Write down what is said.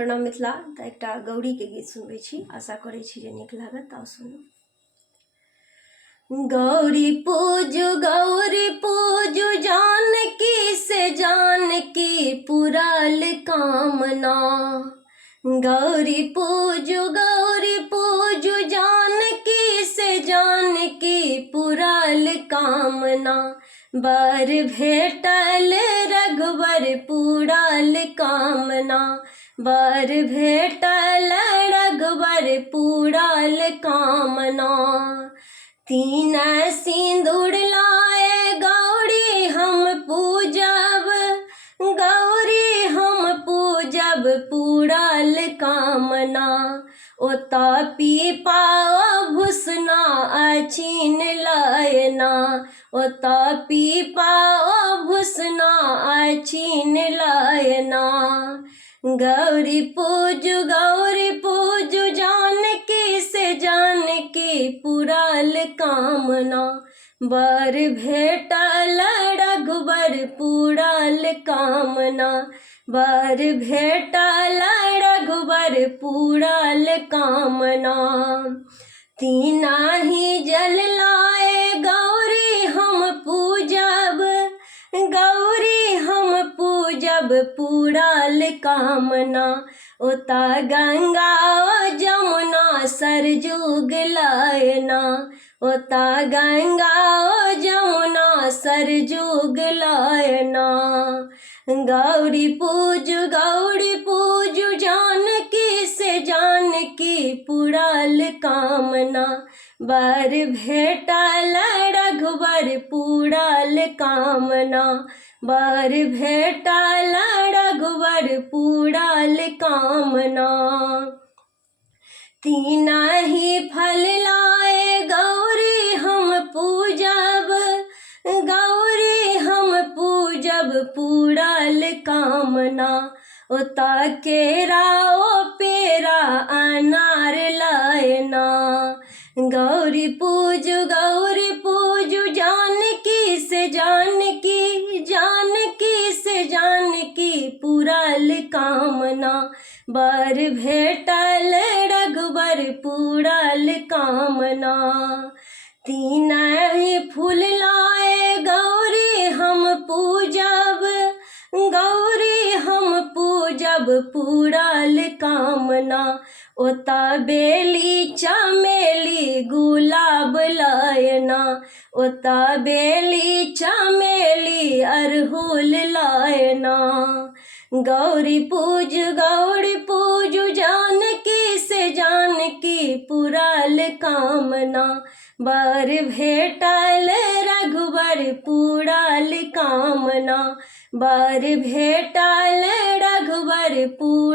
प्रणाम मिथिला। तऽ एकटा गौरी के गीत सुनबै छी, आशा करै छी जे नीक लागत। आओ सुनू। गौरी पूजू जानकी से जानकी पुराल कामना। गौरी पूजू जानकी से जानकी पुराल कामना। बर भेटल रघुबर पुराल कामना। बर भेटल रघुबर पुराल कामना। तीन सिंदूर लाए गौरी हम पूजब। गौरी हम पूजब पुराल कामना। ओता पीपा भूसना अछीन लायना। ओता पीपा भूसना अछीन लायना। गौरी पूजू जानकी से जानकी पुराल कामना। बर भेटल रघुबर पुराल कामना। बर भेटल रघुबर पुराल कामना। तीना ही जल लाए गौरी हम पूजब। गौरी हम पूजब पुराल कामना। ओता गंगा जमुना सरजुग लायना। ओता गंगा जमुना सरजुग लायना। गौरी पूजू जानकी से जानकी पुराल कामना। बर भेटल रघुबर पुराल कामना। बर भेटल रघुबर पुराल कामना। तीना ही फल लाए गौरी हम पूजब। गौरी हम पूजब पुराल कामना। ओता केरा पेरा अनार लायना। गौरी पूजू जानकी से जानकी पुराल कामना। बर भेटल रघुबर पुराल कामना। तीन ही फूल लाए गौरी हम पूजब। गौरी हम पूजब पुराल कामना। ओता बेली चमेली गुलाब लायना। ओता बेली चमेली अरहुल लायना। गौरी पूजू जानकी से जानकी पुराल कामना। बर भेटल रघुबर पुराल कामना। बर भेटल रघुबर पुराल